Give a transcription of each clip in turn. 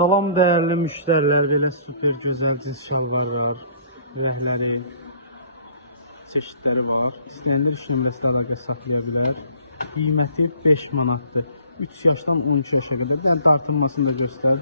Salam değerli müşteriler, belə super gözəl cins şalvarlar, rəhləri, çeşidləri var. İstəyənlər iş nömrəsi əlaqə saxlaya bilər. Qiyməti 5 manatdır. 3 yaşdan 13 yaşa qədər. Ben dartınmasını da göstər.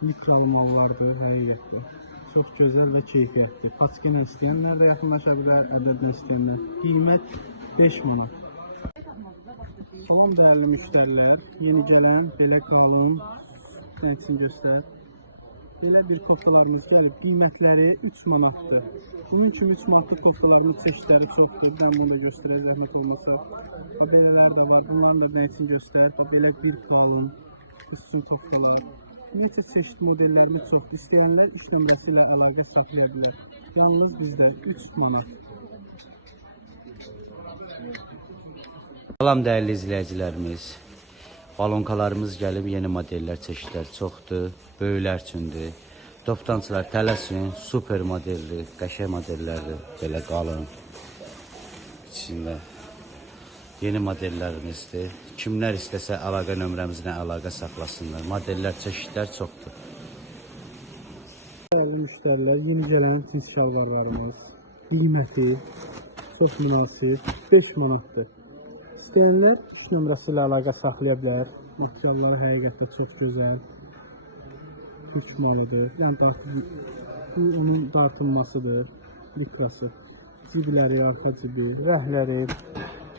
Mikralı mallardır həqiqətdə. Çox gözəl və keyfiyyətli. Paçkina istəyənlər də yaxınlaşa bilər, ədədlə istəyənlər. Qiymət 5 manat. Salam değerli müşteriler, yeni gələn belə qalın için göster. Belə bir koftalarımız gəlir. Qiymətləri 3 manatdır. Bunun üçün 3 manatlıq koftalarımız çeşidləri çoxdur. Ben bunu da göstərəcək olmasa. Belələr də var. Bunların da nə üçün göstər. Belə bir qalın üstün koftalar. Neçə çeşid modellərimiz çoxdur. İstəyənlər iş nömrəsi ilə əlaqə saxlaya bilər. Yalnız bizdə 3 manat. Salam değerli izleyicilerimiz. Balonkalarımız gəlib, yeni modeller, çeşidlər çoxdur. Böyüklər üçündür. Toptancılar tələsin, super modelli, qəşəng modellərdir. Belə qalın. İçində yeni modellərimizdir. Kimlər istəsə əlaqə nömrəmizlə əlaqə saxlasınlar. Modellər, çeşidlər çoxdur. Değerli müşteriler, yeni gələn cins şalvarlarımız qiyməti çox münasib 5 manatdır. İstəyənlər iş nömrəsi ilə əlaqə saxlaya bilər. Materialları həqiqətdə çox gözəl. Türk malıdır. Yəni bu onun dartınmasıdır. Likrası. Cibləri, arxa cibi, rəhləri.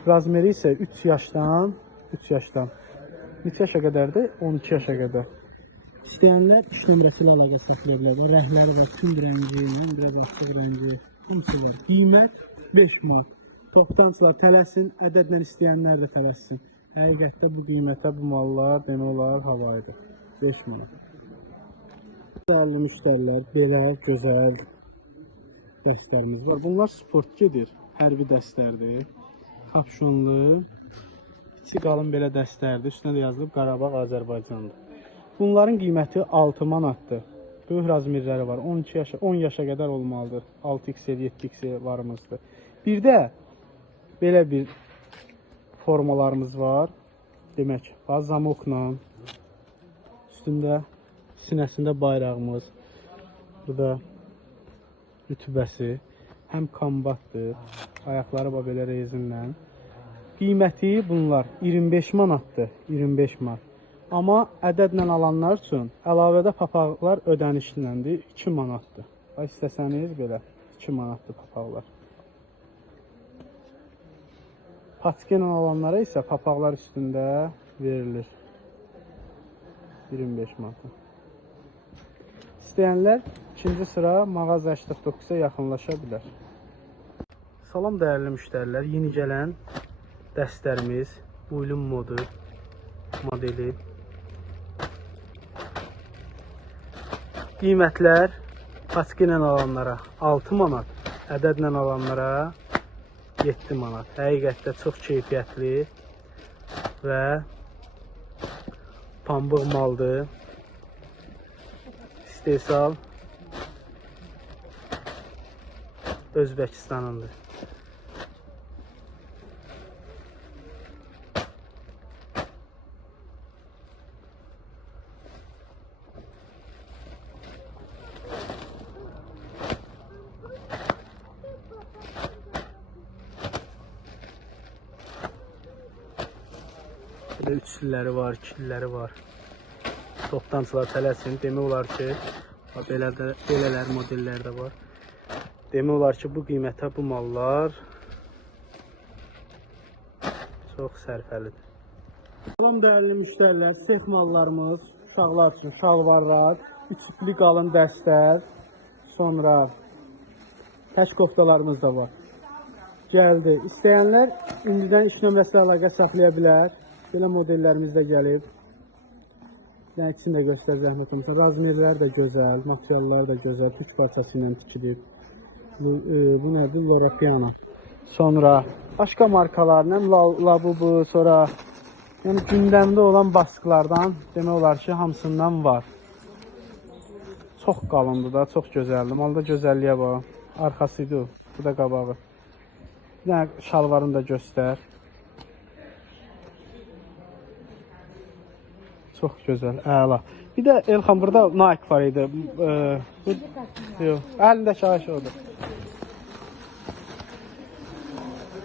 Razmeri isə 3 yaşdan neçə yaşa qədərdir? 12 yaşa qədər. İstəyənlər iş nömrəsi ilə əlaqə saxlaya bilər. O rəhləri və tüm rəngi, biraz açıq rəngi. Hamısı var. Qiymət 5 manat. Toptancılar tələsin, ədədlə istəyənlər də tələsin. Həqiqətdə bu qiymətə bu mallar demək olar havaydır. 5 manat. Değerli müşterilər, belə gözəl dəstlərimiz var. Bunlar sport gedir, hərbi dəstlərdir. Kapşonlu, içi qalın belə dəstlərdir. Üstünə də yazılıb Qarabağ Azərbaycandır. Bunların qiyməti 6 manatdır. Böyük razmerləri var. 10 yaşa qədər olmalıdır. 6XL, 7XL varımızdır. Bir də belə bir formalarımız var. Demək, zamokla, üstündə, sinəsində bayrağımız, burada rütübəsi, həm kombatdır, ayaqları belə rezinlə. Qiyməti bunlar 25 manatdır, 25 manat. Amma ədədlə alanlar üçün əlavədə papaqlar ödənişləndir, 2 manatdır. İstəsəniz belə 2 manatdır papaqlar. Paçkina alanlara isə papaqlar üstündə verilir 25 manat. İstəyənlər ikinci sıra mağaza 89-a yaxınlaşa bilər. Salam değerli müşterilər, yeni gələn dəstlərimiz Uylum modu modeli. Qiymətlər paçkina alanlara 6 manat, ədədlə alanlara 7 manat. Həqiqətdə çox keyfiyyətli və pambıq maldır. İstehsal Özbəkistanındır. Böyle üçlüləri var, ikililəri var. Toptancılar tələsin. Demək olar ki, belələr modellər də var. Demək olar ki, bu qiymətə bu mallar çox sərfəlidir. Salam değerli müşterilər, sex mallarımız, uşaqlar üçün şalvarlar, üçlü qalın dəstlər, sonra tək koftalarımız da var. Gəldi. İstəyənlər indidən iş nömrəsi əlaqə saxlaya bilər. Belə modellərimiz də gəlib. Yəni ikisini də göstər zəhmət olmasa. Razmerlər də gözəl, materiallar da gözəl, türk parçası ilə tikilib. Bu nədir? Lora Piana. Sonra başqa markalarla Labubu, sonra yəni gündəmdə olan baskılardan demək olar ki, hamısından var. Çox qalındır da, çox gözəldir. Malda gözəlliyə bax. Arxasıydı, bu da qabağı. Bir dənə şalvarını da göstər. Çox gözəl, əla. Bir də Elxan burada Nike var idi. Yox, əlindəki ayşı odur.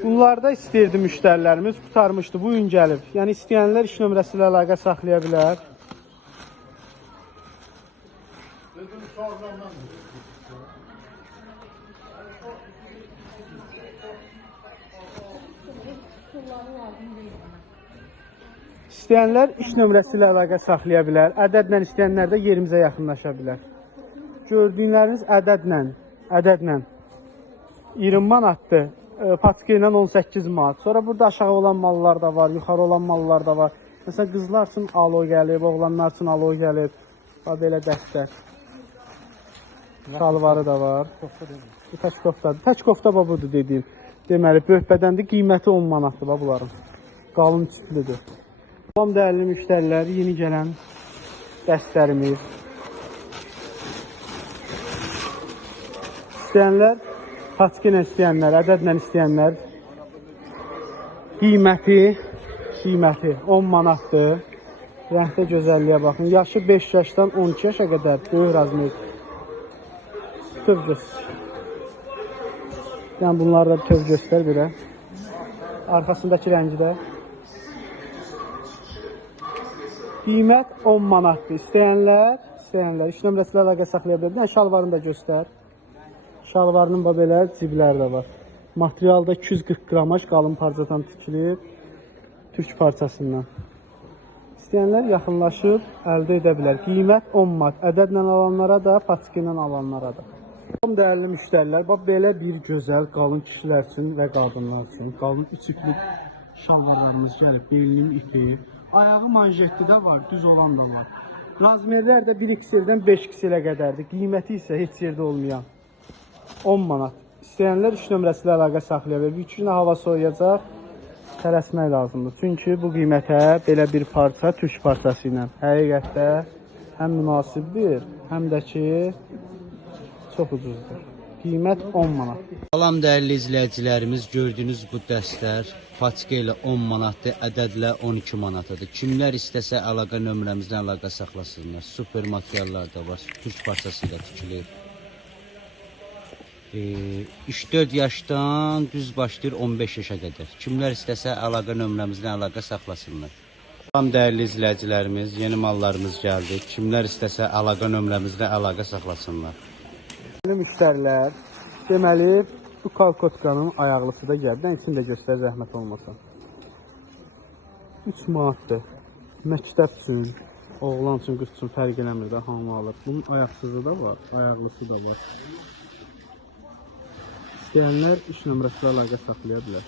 Bunlarda istəyirdi müştərilərimiz, qutarmışdı, bu gün gəlib. Yəni istəyənlər iş nömrəsi ilə əlaqə saxlaya bilər. İstəyənlər iş nömrəsi ilə əlaqə saxlaya bilər. Ədədlə istəyənlər də yerimizə yaxınlaşa bilər. Gördüyünləriniz ədədlə 20 manatdır. Patika ilə 18 manat. Sonra burada aşağı olan mallar da var, yuxarı olan mallar da var. Məsələn, qızlar üçün alo gəlib, oğlanlar üçün alo gəlib. Belə dəstər. Şalvarı da var. Bu tək koftadır. Tək kofta budur dediyim. Deməli, böyük bədəndir, qiyməti 10 manatdır bunların. Qalın çiftlidir. Salam dəyərli müştərilər, yeni gələn dəstərimiz. İstəyənlər, patika ilə istəyənlər, ədədlə istəyənlər qiyməti 10 manatdır. Rəngdə gözəlliyə baxın. Yaşı 5 yaşdan 12 yaşa qədər böyük razmer. Bütöv göstər. Yəni bunları da bütöv göstər belə. Arxasındakı rəngi də. Qiymət 10 manatdır. İstəyənlər iş nömrəsi ilə əlaqə saxlaya bilər. Şalvarını da göstər. Şalvarının belə cibləri də var. Materialda 240 qramaj qalın parçadan tikilib. Türk parçasından. İstəyənlər yaxınlaşıb əldə edə bilər. Qiymət 10 manat. Ədədlə alanlara da, patika ilə alanlara da. Son dəyərli müştərilər, belə bir gözəl qalın kişilər üçün və qadınlar üçün qalın içikli şalvarlarımız gəlib. Belinin ipi. Ayağı manjetli də var, düz olan da var. Razmerlər də 1XL-dən 5XL-ə qədərdir. Qiyməti isə heç yerdə olmayan 10 manat. İstəyənlər iş nömrəsi ilə əlaqə saxlaya bilər. Bir iki günə hava soyuyacaq, tələsmək lazımdır. Çünki bu qiymətə belə bir parça türk parçası ilə həqiqətdə həm münasibdir, həm də ki çox ucuzdur. Qiymət 10 manat. Salam dəyərli izləyicilərimiz, gördüyünüz bu dəstər patika ilə 10 manatdır, ədədlə 12 manatıdır. Kimlər istəsə əlaqə nömrəmizdən əlaqə saxlasınlar. Super materiallar da var, türk parçası ilə tikilir. 3-4 yaşdan düz başlayır 15 yaşa qədər. Kimlər istəsə əlaqə nömrəmizdən əlaqə saxlasınlar. Salam dəyərli izləyicilərimiz, yeni mallarımız gəldi. Kimlər istəsə əlaqə nömrəmizdən əlaqə saxlasınlar. Müştərilər, deməli bu kalkotkanın ayaqlısı da gəldi. İçini də göstər, zəhmət olmasa. 3 manatdır. Məktəb üçün, oğlan üçün, qız üçün fərq eləmir də, hamı alır. Bunun ayaqsızı da var, ayaqlısı da var. İstəyənlər iş nömrəsi ilə əlaqə saxlaya bilər.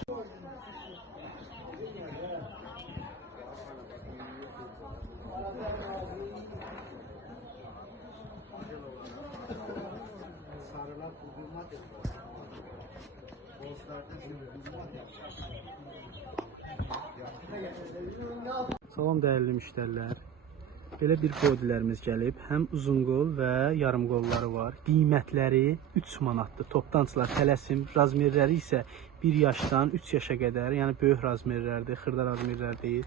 Salam dəyərli müştərilər. Belə bir bodilərimiz gəlib. Həm uzun qol və yarım qolları var. Qiymətləri 3 manatdır. Topdançılar tələsim. Razmerləri isə 1 yaşdan 3 yaşa qədər. Yəni böyük razmerlərdir, xırda razmerlər deyil.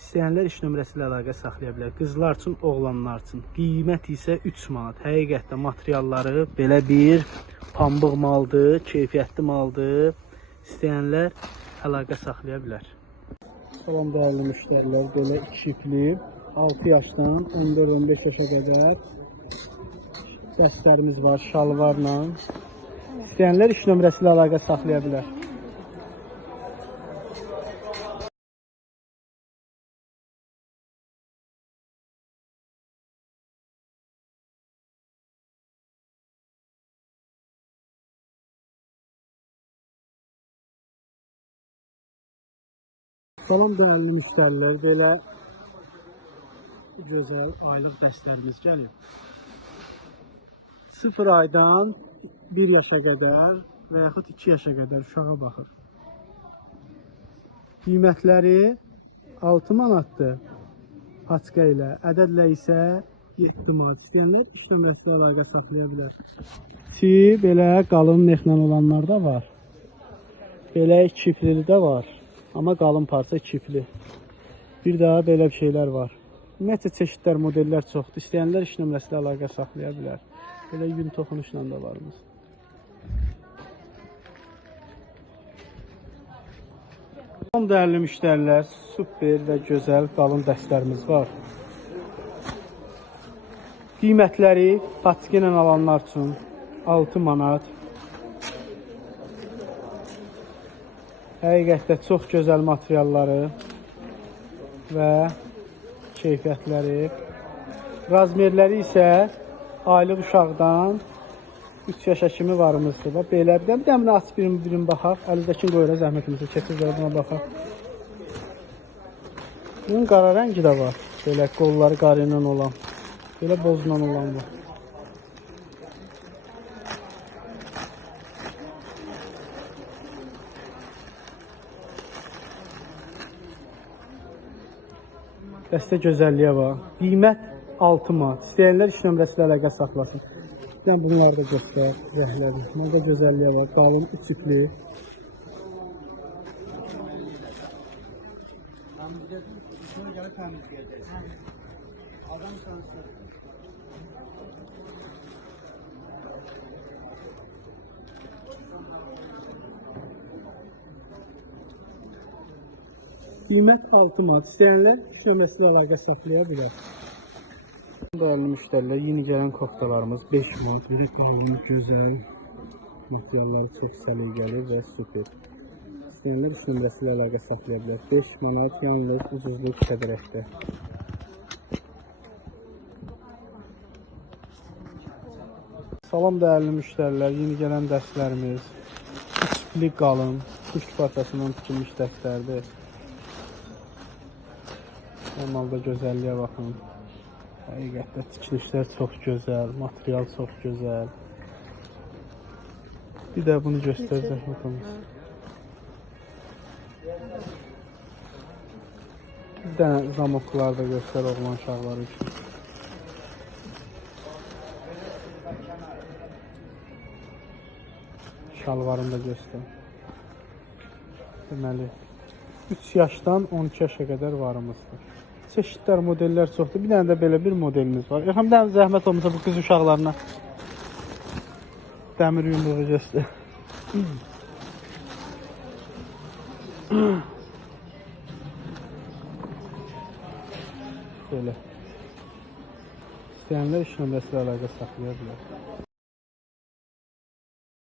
İstəyənlər iş nömrəsi ilə əlaqə saxlaya bilər. Qızlar üçün, oğlanlar üçün. Qiymət isə 3 manat. Həqiqətdə materialları belə bir pambıq maldır, keyfiyyətli maldır. İstəyənlər əlaqə saxlaya bilər. Salam dəyərli müştərilər, belə 2 ipli 6 yaşdan 14-15 yaşa qədər dəstlərimiz var şalvarla. İstəyənlər iş nömrəsi ilə əlaqə saxlaya bilər. Salam dəyərli müştərilər, belə gözəl aylıq dəstlərimiz gəlib. 0 aydan 1 yaşa qədər və yaxud 2 yaşa qədər uşağa baxır. Qiymətləri 6 manatdır patika ilə, ədədlə isə 7 manat. İstəyənlər iş nömrəsi ilə əlaqə saxlaya bilər. Belə qalın mexlə olanlar da var. Belə 2 iplili də var. Amma qalın parça 2 ipli. Bir daha belə bir şeylər var. Ümumiyyətlə çeşidlər, modellər çoxdur. İstəyənlər iş nömrəsi ilə əlaqə saxlaya bilər. Belə yün toxunuşla da varımız. Tam dəyərli müştərilər, super və gözəl qalın dəstlərimiz var. Qiymətləri patika ilə alanlar üçün 6 manat. Həqiqətdə çox gözəl materialları və keyfiyyətləri. Razmerləri isə aylıq uşaqdan 3 yaşa kimi varımızdır. Belə bir də bunu aç birini baxaq. Əlizdəkini qoyuruq zəhmətimizi keçirək buna baxaq. Bunun qara rəngi də var. Belə qolları qarı ilə olan. Belə bozla olan var. Dəstə gözəlliyə var. Qiymət 6 manat. İstəyənlər iş nömrəsi ilə əlaqə saxlasın. Yəni bunları da göstər, rəhlədir. Burada gözəlliyə var. Qalın, 3 ipli. Qiymət 6 manat. İstəyənlər iş nömrəsi ilə əlaqə saxlaya bilər. Değerli müşteriler, yeni gelen koftalarımız 5 manat. Böyle qalın, gözəl, materialları çox səliqəli və super. İstəyənlər iş nömrəsi ilə əlaqə saxlaya bilər. 5 manat, yanlıq, ucuzluq kədərəkdə. Salam değerli müşteriler, yeni gelen dəstlərimiz içli qalın, kuş parçasından tikilmiş dəstlərdir. Normalda gözəlliyə baxın. Həqiqətdə tikilişlər çox gözəl, material çox gözəl. Bir də bunu göstərəcək bakalım. Bir dənə zamoklar da göstər oğlan uşaqları üçün. Şalvarını da göstər. Deməli 3 yaşdan 12 yaşa qədər varımızdır. Çeşidlər, modellər çoxdur. Bir dənə də belə bir modelimiz var. Yaxın bir dənə zəhmət olmasa bu qız uşaqlarına dəmir yumruğu göstər. Belə. İstəyənlər iş nömrəsi ilə əlaqə saxlaya bilər.